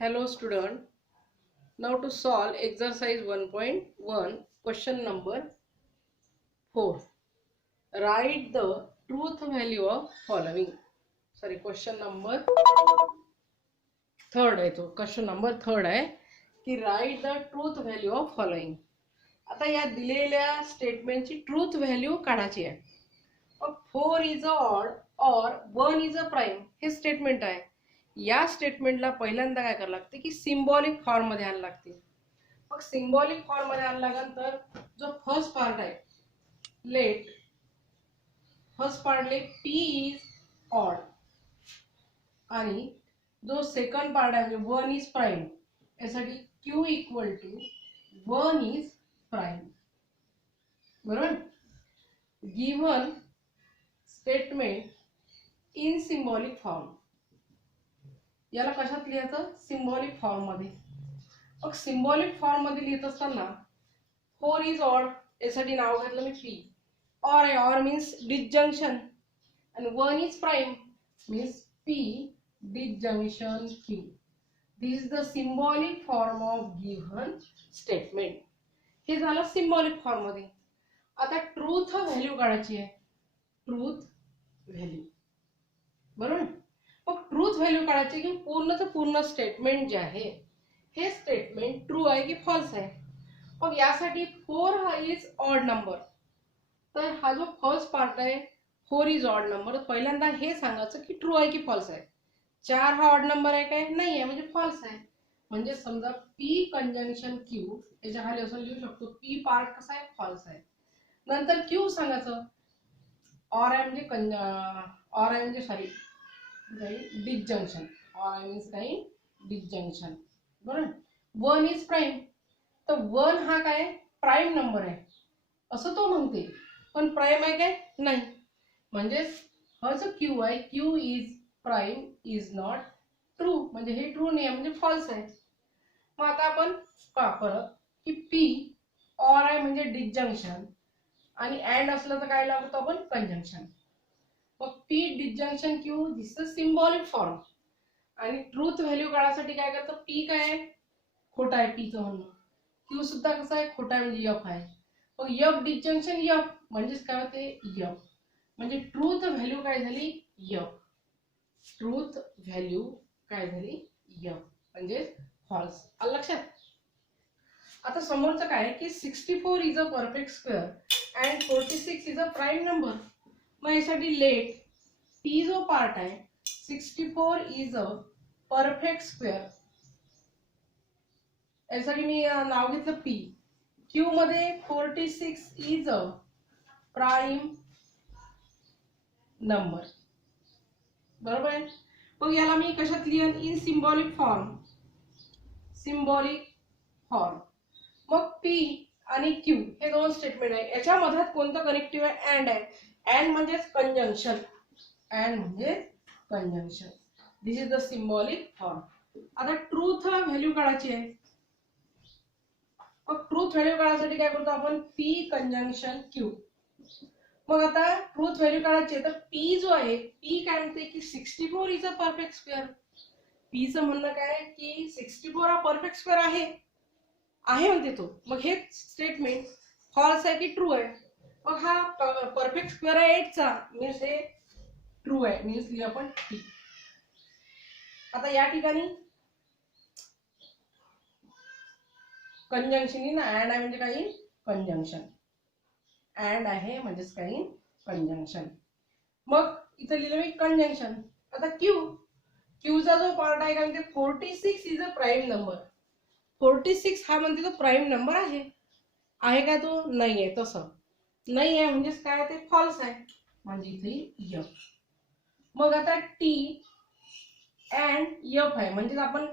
Hello student. Now to solve exercise 1.1 question number 4. Write the truth value of following. Sorry, question number third आहे तो. Question number third आहे की write the truth value of following. आता या दिलेल्या स्टेटमेंटची truth value काढायची आहे. मग 4 इज अ ऑड और 1 इज अ प्राइम हे स्टेटमेंट आहे. या स्टेटमेंटला पहिल्यांदा काय करावं लागते की सिम्बॉलिक फॉर्म मध्ये आणावं लागते. मग सिम्बॉलिक फॉर्म मध्ये आणावं लागल्यानंतर जो फर्स्ट पार्ट आहे let first part let p is odd आणि जो सेकंड पार्ट आहे म्हणजे 1 इज प्राइम यासाठी q equal to 1 is prime. बरोबर. Given statement in symbolic form. याला कशात लिहायचं? सिम्बॉलिक फॉर्म मध्ये. मग सिम्बॉलिक फॉर्म मध्ये लिहित असताना 4 इज ऑड यासाठी नाव घातलं मी पी. ऑर आहे, ऑर मीन्स डिसजंक्शन आणि 1 is prime means P disjunction Q. This is the symbolic form of given statement. हे झालं सिम्बॉलिक फॉर्म मध्ये. आता ट्रूथ व्हॅल्यू काढायची आहे. Truth value. बरोबर. मग ट्रूथ व्हॅल्यू काढायची की पूर्णचं पूर्ण स्टेटमेंट जे आहे हे स्टेटमेंट ट्रू आहे की फॉल्स आहे. मग यासाठी 4 हा इज ऑड नंबर. तर हा जो फर्स्ट पार्ट आहे 4 इज ऑड नंबर. पहिल्यांदा हे सांगायचं की ट्रू आहे की फॉल्स आहे. 4 हा ऑड नंबर आहे काय? नाही आहे म्हणजे फॉल्स आहे. म्हणजे समजा पी कंजंक्शन क्यू याच्या खाली असं लिहू शकतो पी पार्ट कसा आहे? फॉल्स आहे. नंतर क्यू सांगायचं. ऑर आहे म्हणजे ऑर आहे म्हणजे सॉरी डिसजंक्शन. ऑर आहे मीन्स काही डिसजंक्शन. बरोबर. 1 इज प्राइम. तर 1 हा काय? प्राइम नंबर आहे असं तो म्हणते. पण प्राइम आहे काय? नाही. म्हणजे हा जो क्यू आहे Q is prime is not true. म्हणजे हे ट्रू नाही आहे म्हणजे फॉल्स आहे. मग आता आपण परत की पी ऑर आहे म्हणजे डिसजंक्शन आणि अँड असलं तर काय लागतो आपण? कंजंक्शन. मग P disjunction Q this is symbolic form. आणि ट्रूथ व्हॅल्यू काढायसाठी काय करतं? पी काय आहे? खोटा आहे पीचं म्हणणं. क्यू सुद्धा कसा आहे? खोटा आहे म्हणजे एफ आहे. मग एफ डिसजंक्शन एफ म्हणजेच काय होते? एफ. म्हणजे ट्रूथ व्हॅल्यू काय झाली? एफ. ट्रूथ व्हॅल्यू काय झाली? एफ म्हणजे फॉल्स. आलं लक्षात? आता समोरचं काय की 64 is a perfect square and 46 is a prime number. मग यासाठी लेट पी जो पार्ट आहे 64 इज अ परफेक्ट स्क्वेअर यासाठी मी नाव घेतलं पी. क्यू मध्ये 46 इज अ प्राइम नंबर. बरोबर आहे. मग याला मी कशात लिहिन? In symbolic form. Symbolic form. मग पी आणि क्यू हे दोन स्टेटमेंट आहे. याच्या मध्यात कोणतं कनेक्टिव्ह आहे? अँड आहे. अँड म्हणजेच कंजंक्शन. अँड म्हणजे conjunction. This is the symbolic form. आता ट्रूथ व्हॅल्यू काढायची आहे. मग ट्रूथ व्हॅल्यू काढायसाठी काय करतो आपण? P conjunction Q. मग आता ट्रूथ व्हॅल्यू काढायची तर पी जो आहे पी काय म्हणते की 64 is a perfect square. P चं म्हणणं काय की 64 हा परफेक्ट स्क्वेअर आहे म्हणते तो. मग हे स्टेटमेंट फॉल्स आहे की ट्रू आहे? मग हा परफेक्ट स्क्वेअर आहे 8 चा मीन्स हे ट्रू आहे. मीन्स लिहू आपण टी. आता या ठिकाणी कंजंक्शन ना अँड आहे म्हणजे काही कंजंक्शन. अँड आहे म्हणजेच काही कंजंक्शन. मग इथं लिहिलं मी कंजंक्शन. आता क्यू. क्यूचा जो पार्ट आहे का म्हणते 46 इज अ प्राइम नंबर. 46 हा म्हणते तो प्राइम नंबर आहे. आहे का तो? नाही आहे. तसं नाही आहे म्हणजेच काय? ते फॉल्स आहे. म्हणजे इथे एफ. मग आता टी अँड एफ आहे म्हणजे आपण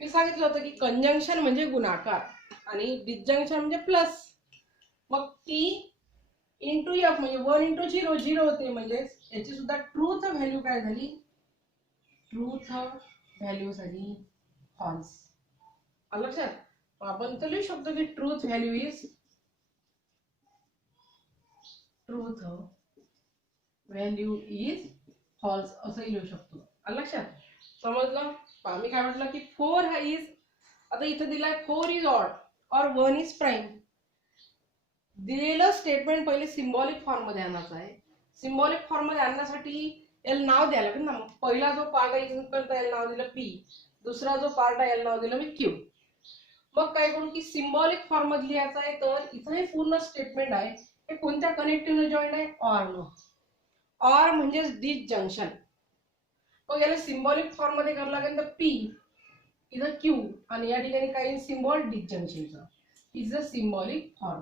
मी सांगितलं होतं की कंजंक्शन म्हणजे गुणाकार आणि डिसजंक्शन म्हणजे प्लस. मग टी इंटू एफ म्हणजे 1 इंटू 0 0 होते. म्हणजे याची सुद्धा ट्रूथ व्हॅल्यू काय झाली? ट्रूथ व्हॅल्यू झाली फॉल्स. लक्षात? आपण तर लिहू शकतो की truth value is truth value is false असं लिहू शकतो. लक्षात? समजलं? मी काय म्हटलं की 4 हा इज, आता इथं दिलाय 4 इज ऑड और 1 इज प्राईम. दिलेलं स्टेटमेंट पहिले सिम्बॉलिक फॉर्म मध्ये आणायचं आहे. सिम्बॉलिक फॉर्म मध्ये आणण्यासाठी याला नाव द्यायला लागेल ना. पहिला जो पार्ट आहे एक्झाम्पल याला नाव दिलं पी, दुसरा जो पार्ट आहे याला नाव दिलं मी क्यू. मग काय करू की सिम्बॉलिक फॉर्म मध्ये लिहायचं आहे. तर इथं हे पूर्ण स्टेटमेंट आहे हे कोणत्या कनेक्टिव्हने जॉईन आहे, ऑर नो. ऑर म्हणजेच डिसजंक्शन. मग याला सिम्बॉलिक फॉर्म मध्ये करावं लागेल तर पी इथं क्यू आणि या ठिकाणी काही सिम्बॉल डिसजंक्शनचा इज अ सिम्बॉलिक फॉर्म.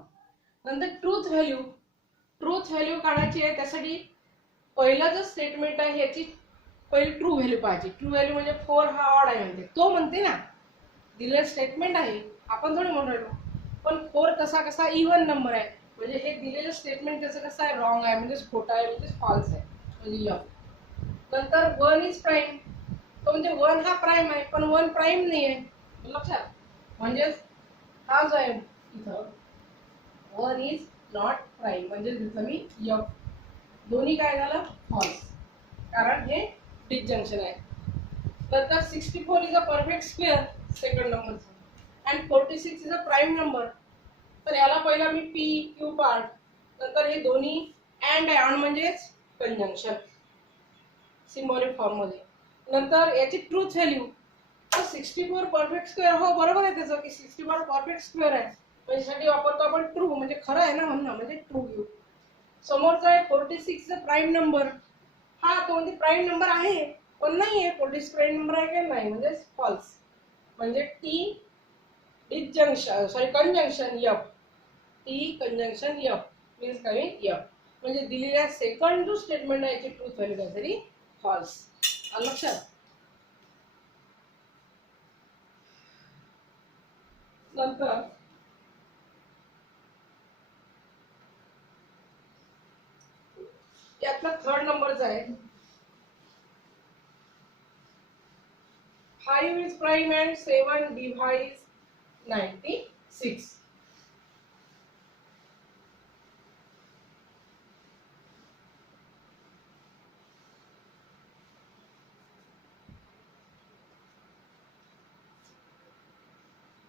नंतर ट्रूथ व्हॅल्यू. ट्रूथ व्हॅल्यू काढायची आहे. त्यासाठी पहिला जो स्टेटमेंट आहे याची पहिली ट्रू व्हॅल्यू पाहिजे. ट्रू व्हॅल्यू म्हणजे 4 हा ऑड आहे म्हणते, तो म्हणते ना. दिलेलं स्टेटमेंट आहे, आपण थोडी म्हणून राहिलो. पण 4 कसा कसा इव्हन नंबर आहे, म्हणजे हे दिलेलं स्टेटमेंट त्याचं कसं आहे, रॉंग आहे म्हणजे खोटा आहे म्हणजे फॉल्स आहे म्हणजे एफ. नंतर 1 इज प्राईम, तो म्हणजे 1 हा प्राईम आहे पण 1 प्राईम नाही आहे, लक्षात. म्हणजे हा जो आहे इथं 1 इज नॉट प्राईम म्हणजे तिथं मी एफ. दोन्ही काय झालं, फॉल्स, कारण हे डिसजंक्शन आहे. नंतर 64 is a perfect square, second नंबरचा, and 46 is a prime number. तर याला पहिला मी पी क्यू पार्ट, नंतर हे दोन्ही अँड आहे, अँड म्हणजेच कंजंक्शन सिम्बॉलिक फॉर्म मध्ये. नंतर याची ट्रूथ व्हॅल्यू 64 परफेक्ट स्क्वेअर, हो बरोबर आहे त्याचं की 64 परफेक्ट स्क्वेअर आहे, म्हणजे वापरतो आपण ट्रू, म्हणजे खरं आहे ना म्हणणं, म्हणजे ट्रू घेऊ. समोरचा आहे 46 प्राईम नंबर, हा तो म्हणजे प्राईम नंबर आहे पण नाही आहे. 46 प्राईम नंबर आहे का नाही म्हणजे फॉल्स. म्हणजे T disjunction conjunction F, T conjunction F means काय एफ. म्हणजे दिलेल्या सेकंड जो स्टेटमेंट आहे याची ट्रूथ व्हॅल्यू काहीतरी फॉल्स. लक्षात. नंतर यातला थर्ड नंबरचा आहे 5 is prime and 7 divides 96.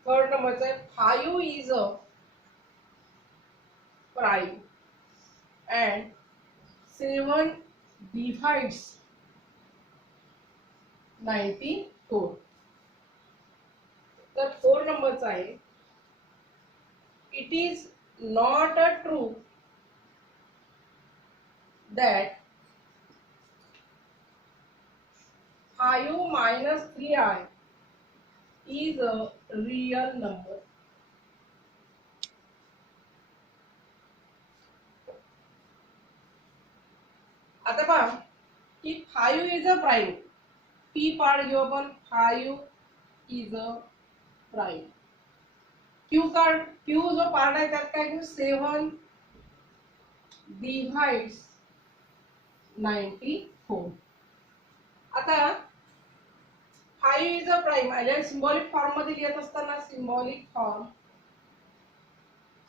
Third नंबरचा आहे 5 is a prime and 7 divides 94. तर 4 नंबरचा आहे it is not a true that 5 minus 3i is a real number. आता पहा की 5 is a prime, P part घेऊ आपण. 5 इज अ प्राईम. क्यू जो पार्ट आहे त्यात काय घेऊ, 7 डिव्हाइड्स 94. आता 5 इज अ प्राईम आहे सिम्बॉलिक फॉर्म मध्ये लिहित असताना सिम्बॉलिक फॉर्म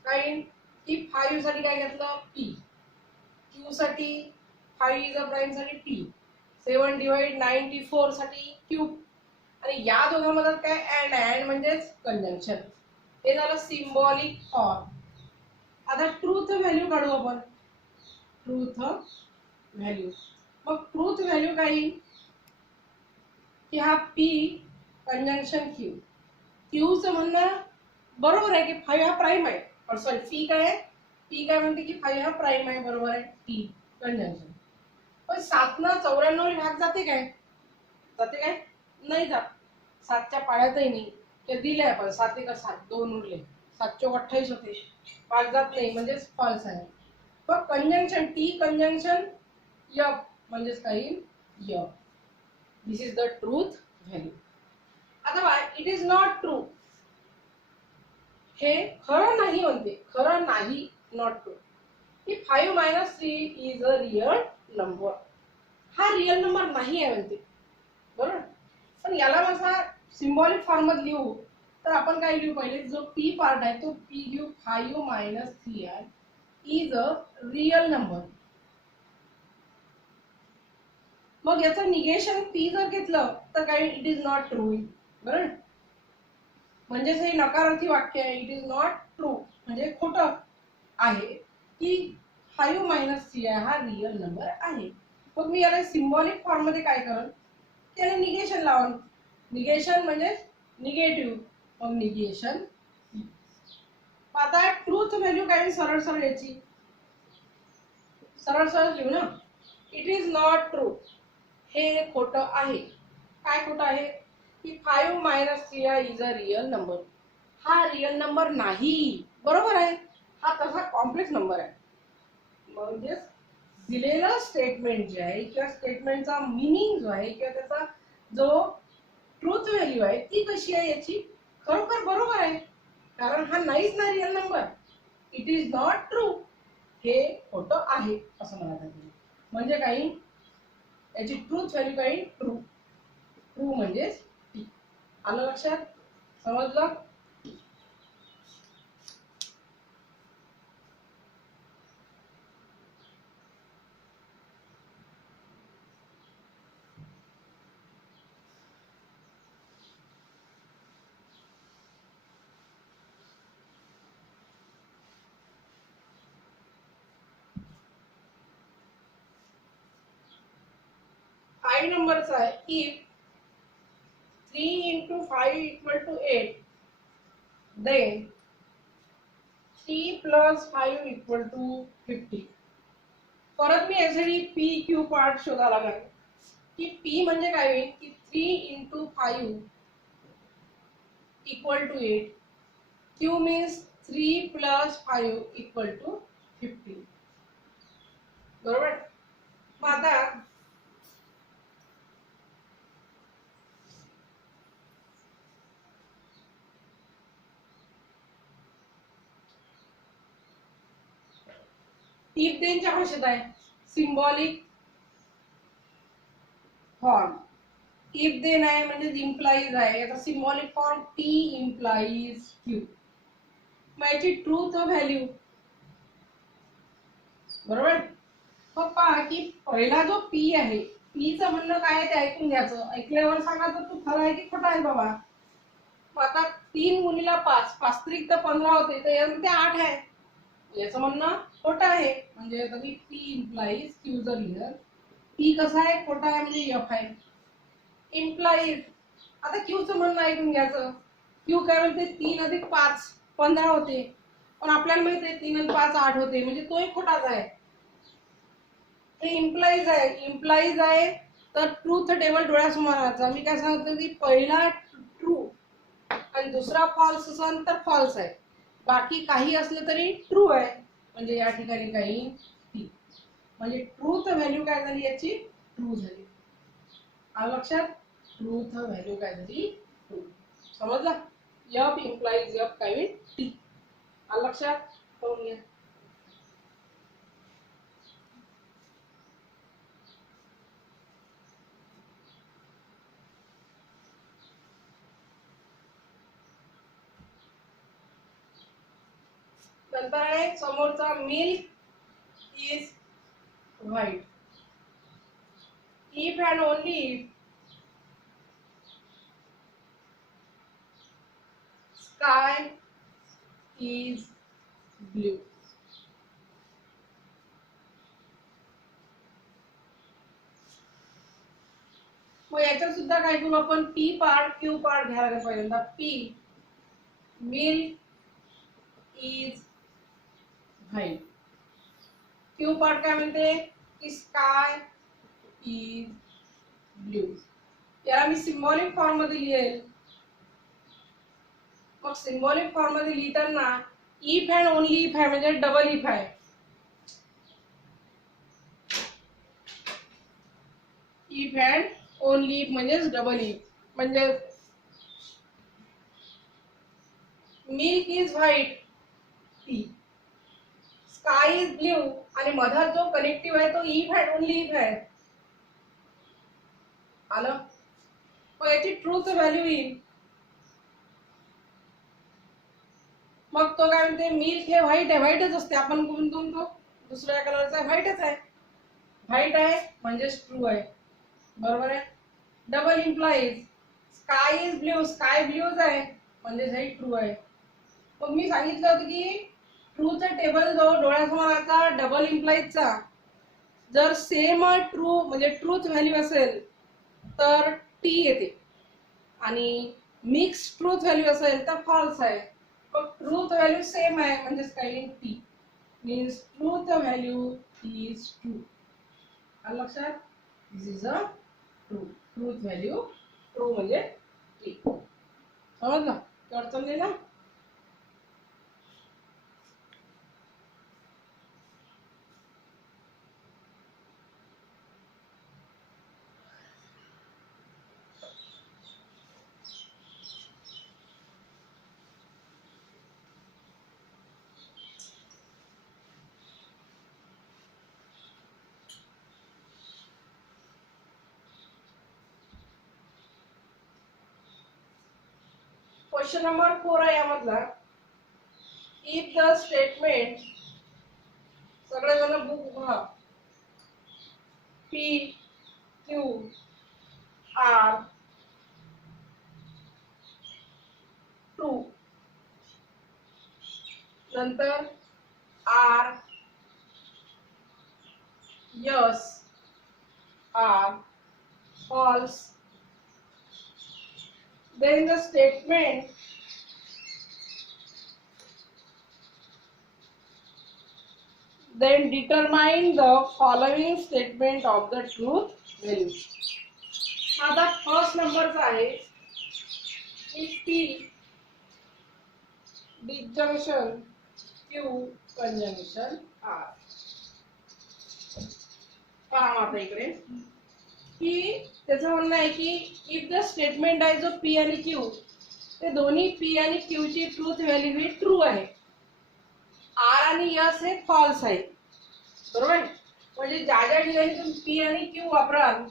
काय की 5 साठी काय घेतलं पी, क्यू साठी 5 इज अ प्राईम साठी पी, 7 डिवाइड 94 साठी क्यू, आणि या दोघांमध्ये काय अँड, अँड म्हणजेच कंजंक्शन. हे झालं सिम्बॉलिक फॉर्म. आता ट्रूथ व्हॅल्यू काढू आपण. ट्रूथ व्हॅल्यू, मग ट्रूथ व्हॅल्यू काय की हा पी कंजंक्शन क्यू. क्यूचं म्हणणं बरोबर आहे की 5 हा प्राईम आहे, सॉरी पी काय आहे, पी काय म्हणते की 5 हा प्राईम आहे, बरोबर आहे पी कंजंक्शन. पण 7 न 94 भाग जाते काय, जाते काय नाही जात. 7च्या पाड्यातही नाही, ते दिले आपण 7 एका 7 2 उरले, 7 चौक 28 होते, 5 जात नाही म्हणजेच फॉल्स आहे. पण कंजंक्शन टी कंजंक्शन एफ म्हणजेच काही F. This is the truth value. आता by it is not true, हे खरं नाही म्हणते, खरं नाही, नॉट ट्रू. की 5 minus 3 is a real number, हा रियल नंबर नाही आहे म्हणते, बरोबर. पण याला माझा सिम्बॉलिक फॉर्म मध्ये लिहू तर आपण काय लिहू, पहिले जो पी पार्ट आहे तो पी लिहू 5 minus 3i is a real number. मग याचं निगेशन पी जर घेतलं तर काही इट इज नॉट ट्रू होईल. बरोबर, म्हणजेच हे नकारार्थी वाक्य आहे. इट इज नॉट ट्रू म्हणजे खोटं आहे की 5 मायनस 3 हा रिअल नंबर आहे. मग मी याला सिम्बॉलिक फॉर्म मध्ये काय करेन, त्याला निगेशन लावून. निगेशन म्हणजे निगेटिव्ह, मग निगेशन. आता ट्रूथ व्हॅल्यू काय, सरळ सरळ याची सरळ सरळ लिहू ना. इट इज नॉट ट्रू, हे खोटं आहे. काय खोटं आहे की 5 minus 3 is a real number. हा रिअल नंबर नाही. बरोबर आहे, हा तसा कॉम्प्लेक्स नंबर आहे. म्हणजे दिलेलं स्टेटमेंट जे आहे किंवा स्टेटमेंटचा मिनिंग जो आहे किंवा त्याचा जो ट्रूथ व्हॅल्यू आहे ती कशी आहे याची खरोखर बरोबर आहे, कारण हा नाहीच ना real number. It is not true, हे खोटं आहे असं म्हणायचं. म्हणजे काही याची ट्रूथ व्हॅल्यू काही ट्रू. ट्रू म्हणजे आलं लक्षात, समजलं. फाइव नंबरचा आहे. If 3 into 5 equal to 8, then 3 plus 5 equal to 50. परत मी यासाठी पी क्यू पार्ट शोधा लागला की पी म्हणजे काय होईल की 3 into 5 equal to 8. Q means 3 plus 5 equal to 50. बरोबर. मग आता इफ देनच्या भाषेत आहे सिम्बॉलिक फॉर्म. इफ देन आहे म्हणजे इम्प्लाइज आहे. याचा symbolic form T implies Q. मग याची ट्रूथ व्हॅल्यू. बरोबर. मग पहा की पहिला जो पी आहे, पीचं म्हणणं काय आहे ते ऐकून घ्यायचं. ऐकल्यावर सांगायचं तू खरं आहे की खोटं आहे बाबा. मग आता 3 गुणिला 5, 5 त्रिक तर 15 होते, तर यामध्ये 8 आहे. याचं म्हणणं खोटं आहे. म्हणजे तरी पी इम्प्लाइज क्यू जर लिहिलं, पी कसा आहे खोटा आहे म्हणजे एफ आहे. इम्प्लाइज. आता क्यूचं म्हणणं ऐकून घ्यायचं. क्यू काय म्हणते 3 अधिक 5 15 होते, पण आपल्याला माहिती आहे 3 आणि 5 8 होते, म्हणजे तोही खोटाच आहे. हे इम्प्लाइज आहे. इम्प्लाइज आहे तर ट्रूथ टेबल डोळ्यासमोर आणायचा. मी काय सांगतो की पहिला ट्रू आणि दुसरा फॉल्स असेल तर फॉल्स आहे, बाकी काही असलं तरी ट्रू आहे. म्हणजे या ठिकाणी काही टी, म्हणजे ट्रूथ व्हॅल्यू काय झाली याची ट्रू झाली. आलं लक्षात. ट्रूथ व्हॅल्यू काय झाली ट्रू. समजला. एफ इम्प्लाइज एफ काय होईल टी. आलं लक्षात. करून घ्या. नंतर आहे समोरचा milk is white. If and only if sky is blue. मग याच्यात सुद्धा काय करू आपण, पी पार्ट क्यू पार्ट घ्यायला पहिल्यांदा. P milk is white. Q part काय म्हणते की स्काय इज ब्ल्यू. याला मी सिम्बॉलिक फॉर्म मध्ये लिहेल. मग सिम्बॉलिक फॉर्म मध्ये लिहिताना इफ अँड ओनली इफ आहे म्हणजे डबल इफ आहे. इफ अँड ओनली इफ म्हणजे डबल इफ. म्हणजे milk is white T, sky is blue आणि मधात जो कनेक्टिव्ह आहे तो इफ अँड ओनली इफ आहे. आलं. मग याची ट्रूथ व्हॅल्यू येईल. मग तो काय म्हणते मिल्क हे व्हाईट आहे. व्हाईटच असते. आपण म्हणतो तो दुसऱ्या कलरचा व्हाईटच आहे. व्हाईट आहे म्हणजेच ट्रू आहे. बरोबर आहे. Double implies sky is blue, sky blues आहे म्हणजे हे ट्रू आहे. मग मी सांगितलं होतं की ट्रूचा टेबल जो डोळ्यासमोर आता डबल इम्प्लाइजचा जर सेम ट्रू म्हणजे ट्रूथ व्हॅल्यू असेल तर टी येते आणि मिक्स ट्रूथ व्हॅल्यू असेल तर फॉल्स आहे. मग ट्रूथ व्हॅल्यू सेम आहे म्हणजे spelling T means truth value is true. आलं लक्षात? This is a true. Truth value true म्हणजे टी. समजलं? अडचण नाही ना? क्वेश्चन नंबर 4 आहे यामधला. इफ द स्टेटमेंट सगळेजण बुक उघडा. पी क्यू आर ट्रू नंतर R S are false, then the statement then determine the following statement of the truth value. आता फर्स्ट नंबरचा आहे if P disjunction Q conjunction R. पहा आता इकडे की त्याचं म्हणणं आहे की इफ द स्टेटमेंट आहे जो पी आणि क्यू ते दोन्ही पी आणि क्यू ची ट्रूथ व्हॅल्यू ही ट्रू आहे, आर आणि यस हे फॉल्स आहे. बरोबर? म्हणजे ज्या ज्या ठिकाणी तुम्ही पी आणि क्यू वापराल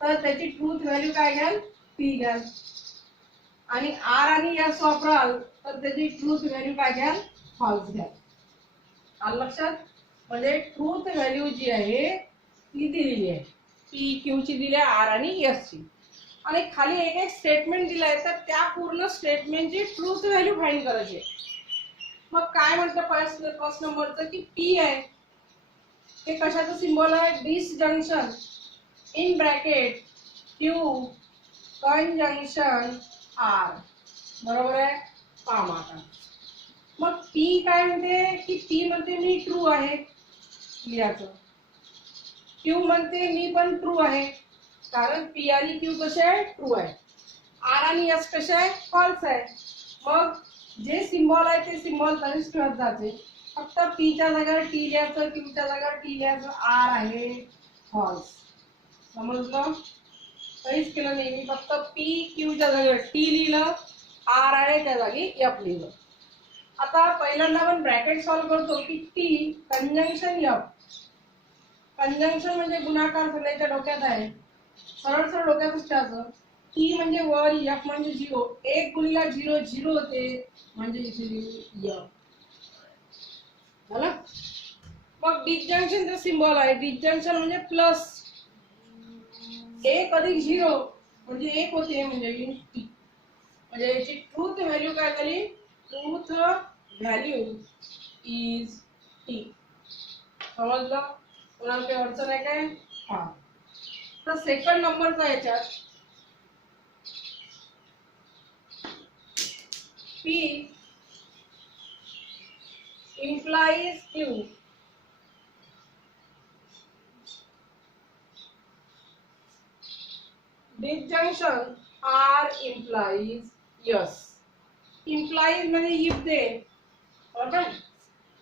तर त्याची ट्रूथ व्हॅल्यू काय घ्याल? पी घ्याल. आणि आर आणि यस वापराल तर त्याची ट्रूथ व्हॅल्यू काय घ्याल? फॉल्स घ्याल. आलं लक्षात? म्हणजे ट्रूथ व्हॅल्यू जी आहे ती दिलेली आहे पी क्यू ची दिली आहे, आर आणि एस ची. आणि खाली एक एक स्टेटमेंट दिलाय तर त्या पूर्ण स्टेटमेंटची ट्रूथ व्हॅल्यू फाइंड करायची. मग काय म्हणतं फर्स्ट नंबरचं की पी आहे हे कशाचं सिम्बॉल आहे? Disjunction in bracket Q conjunction R. बरोबर आहे? पहा आता मग पी काय म्हणते की पी म्हणते मी ट्रू आहे लिहायचं. क्यू म्हणते मी पण ट्रू आहे कारण पी आणि क्यू कसे आहे? ट्रू आहे. आर आणि एस कसे आहे? फॉल्स आहे. मग जे सिम्बॉल आहे ते सिम्बॉल तरीच ठेवत जाते. फक्त पीच्या जागेवर टी लिहायचं, क्यूच्या जागेवर टी लिहायचं, आर आहे फॉल्स. समजलं? काहीच केलं नाही मी, फक्त पी क्यूच्या जागेवर टी लिहिलं, आर आहे त्या जागी एफ लिहिलं. आता पहिल्यांदा आपण ब्रॅकेट सॉल्व्ह करतो की टी कंजंक्शन एफ. कंजंक्शन म्हणजे गुणाकार सगळ्याच्या डोक्यात आहे, सरळ सरळ डोक्यातच ठेवायचं. टी म्हणजे 1 एफ म्हणजे 0, 1 गुणिला 0 0 होते म्हणजे इथे लिहू एफ. झालं? मग डिसजंक्शनचा सिम्बॉल आहे, डिसजंक्शन म्हणजे प्लस 1 अधिक 0 म्हणजे 1 होते म्हणजे टी. म्हणजे याची ट्रूथ व्हॅल्यू काय झाली? Truth value is T. समजलं? कोणाला काही अडचण आहे काय? हा. तर सेकंड नंबरचा याच्यात P implies Q. Disjunction R implies yes. Implies म्हणजे if दे. बरोबर?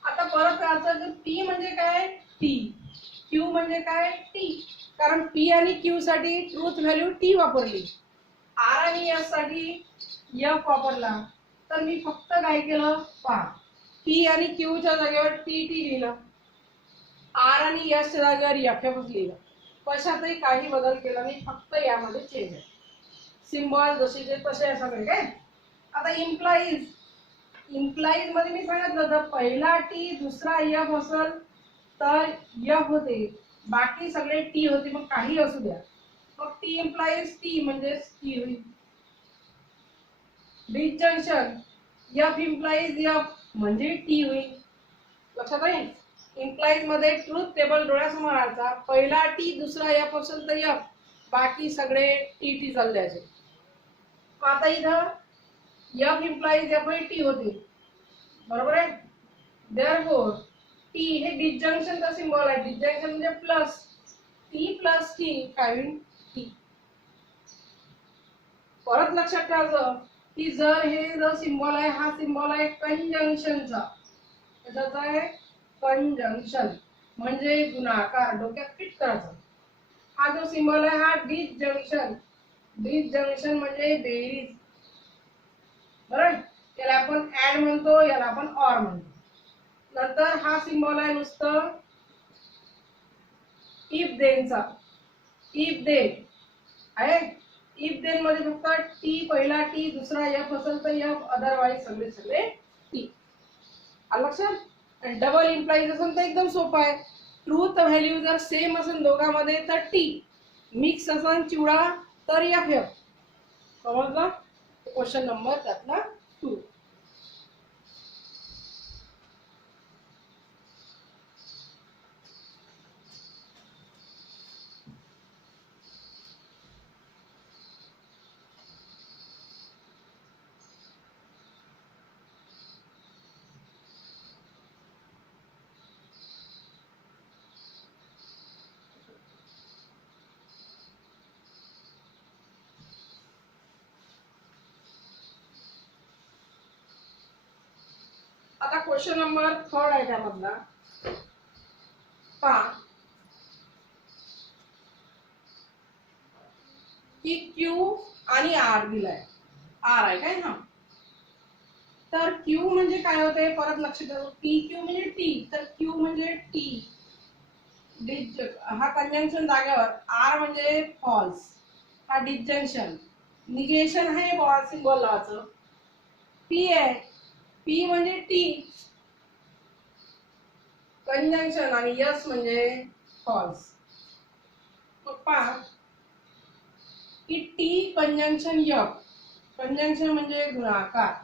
आता परत याचं P म्हणजे काय? T. Q म्हणजे काय? T. कारण P आणि Q साठी ट्रूथ व्हॅल्यू T वापरली, R आणि S साठी F वापरला. तर मी फक्त काय केलं? पहा, P आणि Q च्या जागेवर टी लिहिलं, आर आणि एस च्या जागेवर एफ लिहिलं. कशातही काही बदल केला नाही, फक्त यामध्ये चेंज आहे. सिम्बॉल जसे जे तसे आहे सगळे. काय आता इम्प्लाइज मध्ये मी सांगितलं जर पहिला टी दुसरा एफ असेल तर एफ होते, बाकी सगळे टी होते. मग काही असू द्या, मग टी इम्प्लाइज टी म्हणजे टी होईल. डिसजंक्शन एफ इम्प्लाइज एफ म्हणजे टी होईल. लक्षात राहील. इम्प्लाइज मध्ये ट्रूथ टेबल डोळ्यासमोर आणायचा. पहिला टी दुसरा एफ असेल तर एफ, बाकी सगळे टी टी चालले असेल. आता इथं एफ इम्प्लाइज एफ टी होते, बरोबर आहे. देअरफॉर टी हे डिसजंक्शनचा सिम्बॉल आहे. डिसजंक्शन म्हणजे प्लस टी प्लस टी काय होईल टी. परत लक्षात ठेवायचं की जर हे जो सिम्बॉल आहे हा सिम्बॉल आहे कंजंक्शनचा. कशाचा आहे? कंजंक्शन म्हणजे गुणाकार. डोक्यात फिट करायचं. हा जो सिम्बॉल आहे हा डिसजंक्शन. डिसजंक्शन म्हणजे बेरीज, बरोबर. याला आपण ऍड म्हणतो, याला आपण ऑर म्हणतो. नंतर हा सिम्बॉल आहे नुसतं इफ देनचा. इफ देन आहे. इफ देन मध्ये फक्त टी पहिला टी दुसरा एफ असेल तर एफ, अदरवाइज सगळे सगळे टी. आलं लक्षात. आणि डबल इम्प्लाइज असेल तर एकदम सोपं आहे. ट्रूथ व्हॅल्यू जर सेम असेल दोघांमध्ये तर टी, मिक्स असेल चिवडा तर एफ एफ. समजलं. क्वेश्चन नंबर त्यातला 2. आता क्वेश्चन नंबर 3 आहे त्यामधला. पहा की क्यू आणि आर दिलाय. आर आहे काय? हा. तर क्यू म्हणजे काय होते परत लक्ष द्या. टी क्यू म्हणजे टी, तर क्यू म्हणजे टी हा कंजंक्शन जागेवर. आर म्हणजे फॉल्स, हा डिसजंक्शन. निगेशन आहे बॉल सिम्बॉल लावायचं. पी आहे, पी म्हणजे टी कंजंक्शन आणि यस म्हणजे फॉल्स. मग पहा की टी कंजंक्शन एफ. कंजंक्शन म्हणजे गुणाकार.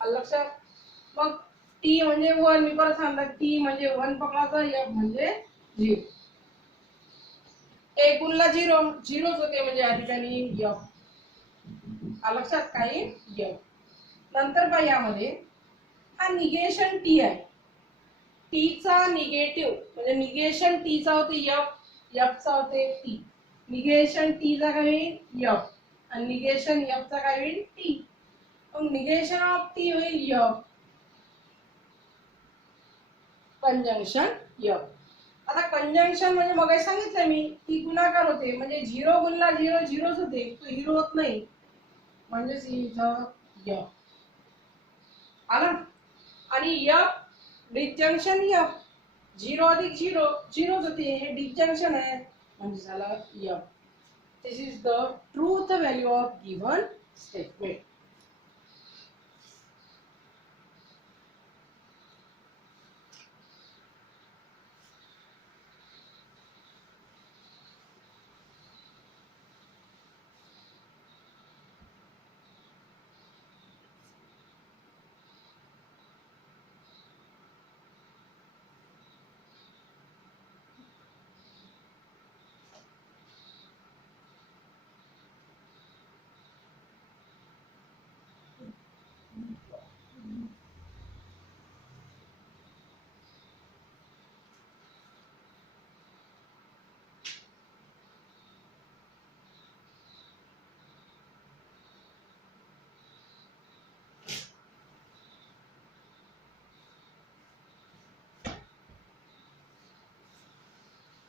आलं लक्षात. मग टी म्हणजे 1. मी परत सांगतो टी म्हणजे 1 पकडायचं, एफ म्हणजे 0. 1 गुणला 0, 0च होते म्हणजे या ठिकाणी एफ. आलं लक्षात. काही एफ. नंतर पहा यामध्ये हा निगेशन टी आहे. टी चा निगेटिव्ह म्हणजे निगेशन टी चा होते एफ, एफ चा होते टी. निगेशन टी चा काय होईल एफ आणि निगेशन एफ चा काय होईल टी. मग निगेशन ऑफ टी होईल एफ, कंजंक्शन एफ. आता कंजंक्शन म्हणजे मग सांगितलं मी की गुणाकार होते म्हणजे 0 गुणला 0 0च होते, तो हिरो होत नाही म्हणजे इथं एफ आला. आणि एफ डिसजंक्शन एफ, 0 अधिक 0 0च होते, हे डिसजंक्शन आहे म्हणजे झालं F. This is the truth value of given statement.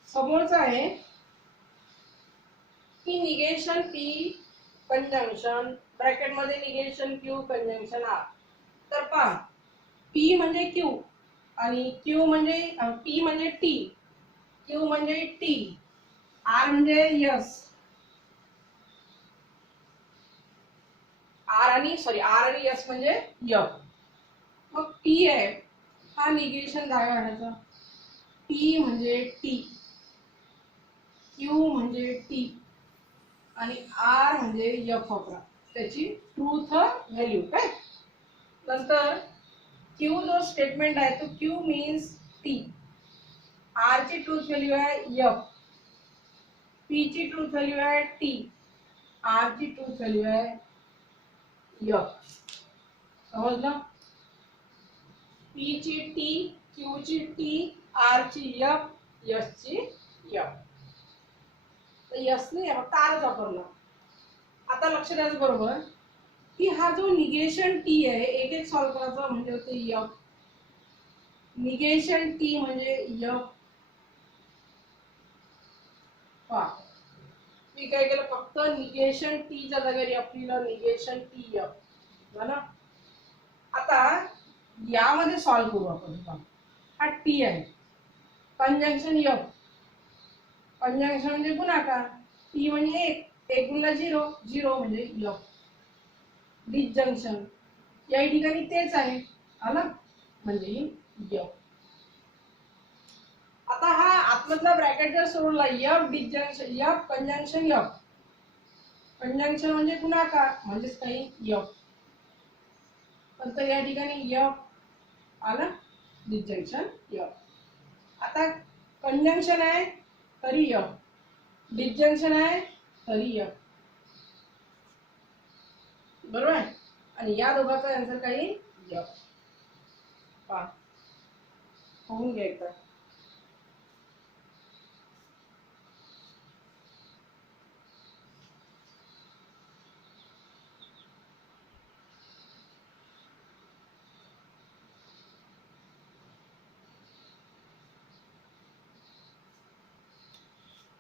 समोरचा आहे की निगेशन पी कंजंक्शन ब्रॅकेट मध्ये निगेशन क्यू कंजंक्शन आर. तर पहा पी म्हणजे क्यू आणि क्यू म्हणजे पी म्हणजे टी, क्यू म्हणजे टी, आर म्हणजे यस. आर आणि यस म्हणजे एफ. मग पी आहे हा निगेशन जागा काढायचा. पी म्हणजे टी, क्यू म्हणजे टी आणि आर म्हणजे एफ वापरा, त्याची ट्रूथ व्हॅल्यू काय. नंतर क्यू जो स्टेटमेंट आहे तो क्यू मीन्स टी, आर ची ट्रूथ व्हॅल्यू आहे एफ, पी ची ट्रूथ व्हॅल्यू आहे टी, आर ची ट्रूथ व्हॅल्यू आहे एफ. समजलं. पी ची टी, क्यू ची टी, आर ची एफ, एस ची एफ. तर एस ने फक्त आरच वापरला. आता लक्ष द्यायचं बरोबर की हा जो निगेशन टी आहे, एक एक सॉल्व करायचा म्हणजे होते एफ. निगेशन टी म्हणजे एफ. मी काय केलं, फक्त निगेशन टी च्या जागेवर एफ लिहिलं, निगेशन टी एफ झालं. आता यामध्ये सॉल्व करू आपण. हा टी आहे, कंजंक्शन एफ, कंजंक्शन म्हणजे गुणाकार, टी म्हणजे एक, एक गुणला झिरो, झिरो म्हणजे एफ. डिसजंक्शन या ठिकाणी तेच आहे, आलं म्हणजे एफ. आता हा आतमधला ब्रॅकेट जर सोडला, F disjunction F conjunction F, conjunction म्हणजे गुणाकार म्हणजेच काही एफ, नंतर या ठिकाणी एफ आला, डिसजंक्शन एफ. आता कंजंक्शन आहे तरी एफ, डिसजंक्शन आहे तरी एफ, बरोबर आहे. आणि या दोघांचा आन्सर काही एफ. पहा होऊन घ्या एकदा.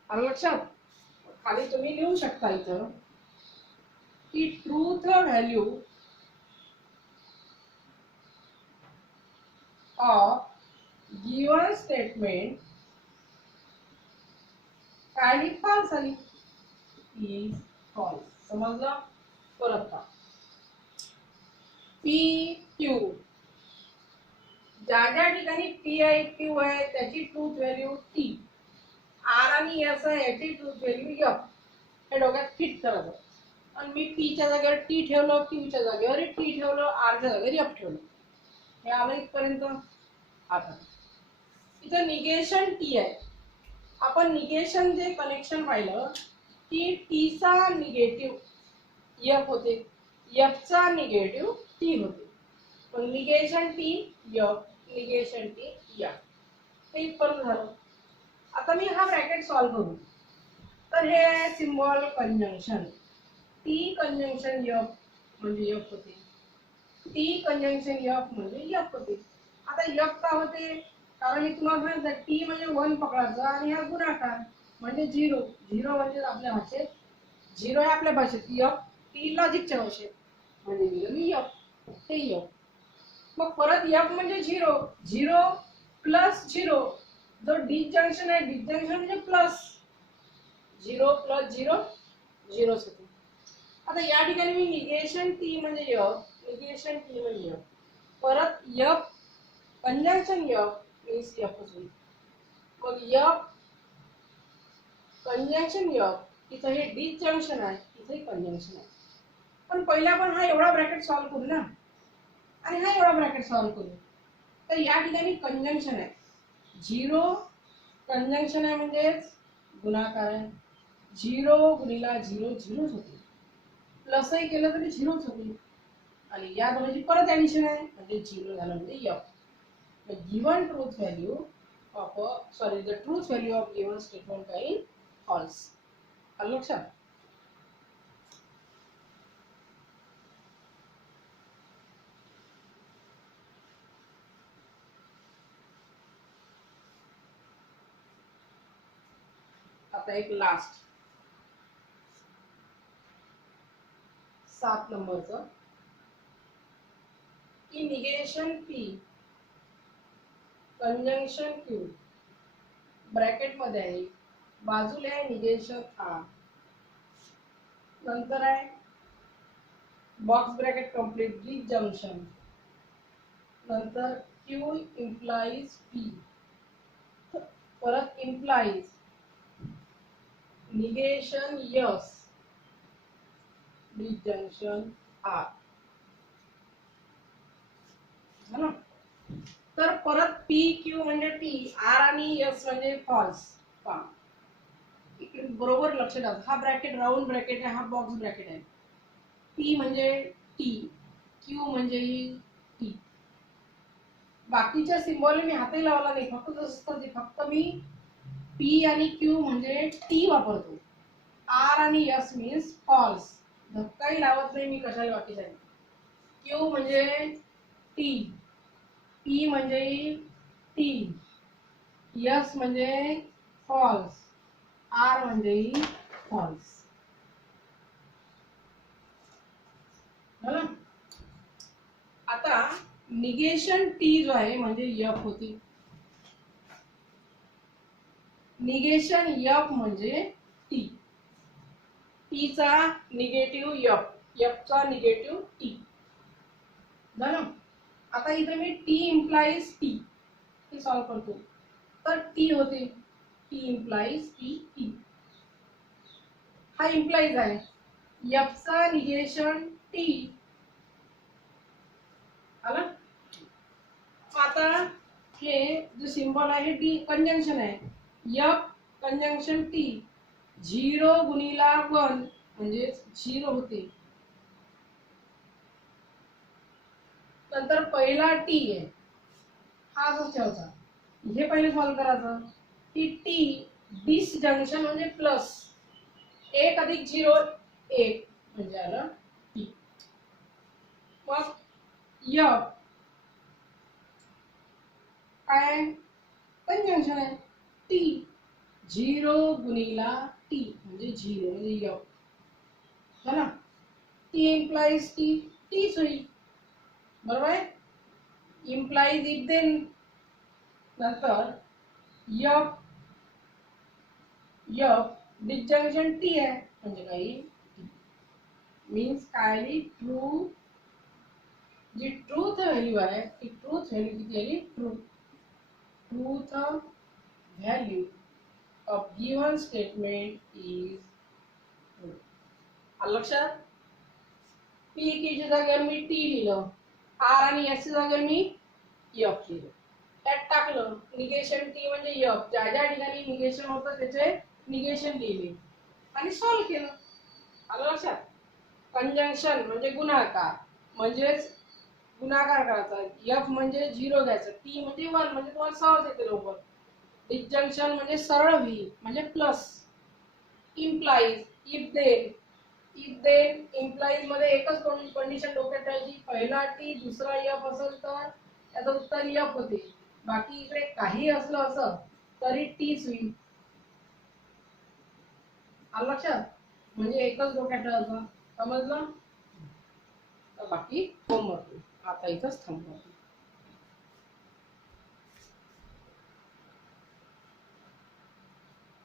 आलं लक्षात. खाली तुम्ही लिहू शकता इथं की truth value of given statement काय आली, फॉल्स आली, इज फॉल्स. समजलं. परत पहा. पी क्यू, ज्या ज्या ठिकाणी पी आहे क्यू आहे त्याची ट्रूथ व्हॅल्यू टी, आर आणि एस आहे याची ट्रूथ व्हॅल्यू एफ. हे डोक्यात फिट करायचं. आणि मी पी च्या जागेवर टी ठेवलं, क्यू च्या जागेवर टी ठेवलं, आर च्या जागेवर एफ ठेवलं. हे आलं इथपर्यंत. आता इथं निगेशन टी आहे. आपण निगेशन जे कनेक्शन पाहिलं की टी चा निगेटिव्ह एफ होते, एफ चा निगेटिव्ह टी होते. पण negation T F, negation T F, हे इथपर्यंत झालं. आता मी हा ब्रॅकेट सॉल्व करू. तर हे आहे symbol conjunction. T conjunction F म्हणजे एफ होते, टी कंजंक्शन एफ म्हणजे एफ होते. आता एफ का होते, कारण मी तुम्हाला सांगितलं टी म्हणजे 1 पकडायचा आणि हा गुणाकार म्हणजे 0. 0 म्हणजे आपल्या भाषेत, 0 आहे आपल्या भाषेत, एफ टी लॉजिकच्या भाषेत म्हणजे एफ, हे एफ. मग परत एफ म्हणजे 0, 0 प्लस 0, जो डिसजंक्शन आहे, डिसजंक्शन म्हणजे प्लस 0 प्लस 0 0 होते. आता या ठिकाणी मी निगेशन टी म्हणजे एफ, निगेशन टी म्हणजे एफ, परत F conjunction F means F होईल. मग एफ कंजंक्शन एफ, इथं हे डिसजंक्शन आहे, इथे कंजंक्शन आहे. पण पहिला आपण हा एवढा ब्रॅकेट सॉल्व करू ना, आणि हा एवढा ब्रॅकेट सॉल्व करू. तर या ठिकाणी कंजंक्शन आहे, 0 कंजंक्शन आहे म्हणजेच गुणाकार आहे, 0 गुणिला 0 0 होते, प्लसही केलं तरी 0 होते. आणि या दोघांची परत ऍडिशन आहे म्हणजे 0 झालं म्हणजे F. The given truth value of the truth value of given statement is false. आलं लक्षात. आता एक लास्ट 7 नंबरचं की negation P conjunction Q bracket मध्ये आहे, बाजूला आहे निगेशन आर, नंतर आहे बॉक्स ब्रॅकेट कंप्लीट डिसजंक्शन, नंतर क्यू इम्प्लाइज पी, परत implies negation S, disjunction R, है ना. तर परत पी क्यू म्हणजे टी, आर आणि एस म्हणजे फॉल्स. पहा इकडे बरोबर लक्ष द्या. हा ब्रॅकेट राऊंड ब्रॅकेट आहे, हा बॉक्स ब्रॅकेट आहे. पी म्हणजे टी, क्यू म्हणजे टी. बाकीच्या सिम्बॉल मी हातही लावला नाही, फक्त जसं फक्त मी पी आणि क्यू म्हणजे टी वापरतो. आर आणि एस मीन्स फॉल्स. धक्काही लावत नाही मी कशाला बाकीच्या. क्यू म्हणजे टी, पी म्हणजे टी, एस म्हणजे फॉल्स, आर म्हणजे फॉल्स. आता निगेशन टी जो आहे म्हणजे एफ होती. निगेशन एफ म्हणजे टी, टी चा निगेटिव्ह एफ, एफ चा निगेटिव्ह टी. झालं. आता इथे मी टी इम्प्लाइज टी हे सॉल्व करतो, तर टी होते, टी इम्प्लाइज टी. हा इम्प्लाइज आहे, एफ चा निगेशन टी. आला. आता हे जो सिंबल आहे डी कंजंक्शन आहे, एफ कंजंक्शन टी. 0 गुणिला 1 म्हणजे 0 होते. नंतर पहिला टी आहे, हा जो ठेवता, हे पहिले सॉल्व करायचं की टी डिसजंक्शन म्हणजे प्लस 1 अधिक 0 1 म्हणजे आलं टी. मग एफ काय कंजंक्शन आहे, टी 0 गुणिला टी म्हणजे 0 म्हणजे एफ, है ना. टी इम्प्लाइज टी, टीच होईल. बरोबर आहे. इम्प्लाइज इफ देन नंतर एफ डिसजंक्शन टी आहे म्हणजे काही मीन्स काय, ट्रू. जी ट्रूथ व्हॅल्यू आहे ती ट्रूथ व्हॅल्यू किती आली, truth value of given statement is true. लक्षात. पी च्या जागेवर मी टी लिहिलं, आर आणि एस च्या जागेवर मी एफ लिहिलं. त्यात टाकलं निगेशन टी म्हणजे एफ, ज्या ज्या ठिकाणी निगेशन होतं त्याचे निगेशन लिहिले आणि सॉल्व केलं. आलं लक्षात. कंजंक्शन म्हणजे गुणाकार, म्हणजेच गुणाकार करायचा. एफ म्हणजे 0 घ्यायचं, टी म्हणजे 1 म्हणजे तुम्हाला सहज येते लवकर. डिसजंक्शन म्हणजे सरळ व्ही म्हणजे plus. Implies if then, if then implies मध्ये एकच कंडिशन डोक्यात ठेवायची, पहिला टी दुसरा एफ असेल तर त्याचं उत्तर एफ होते. बाकी इकडे काही असलं असं तरी टीच होईल. आलं लक्षात. म्हणजे एकच डोक्यात ठेवायचं. समजलं. बाकी होमवर्क आता इथंच थांबतो.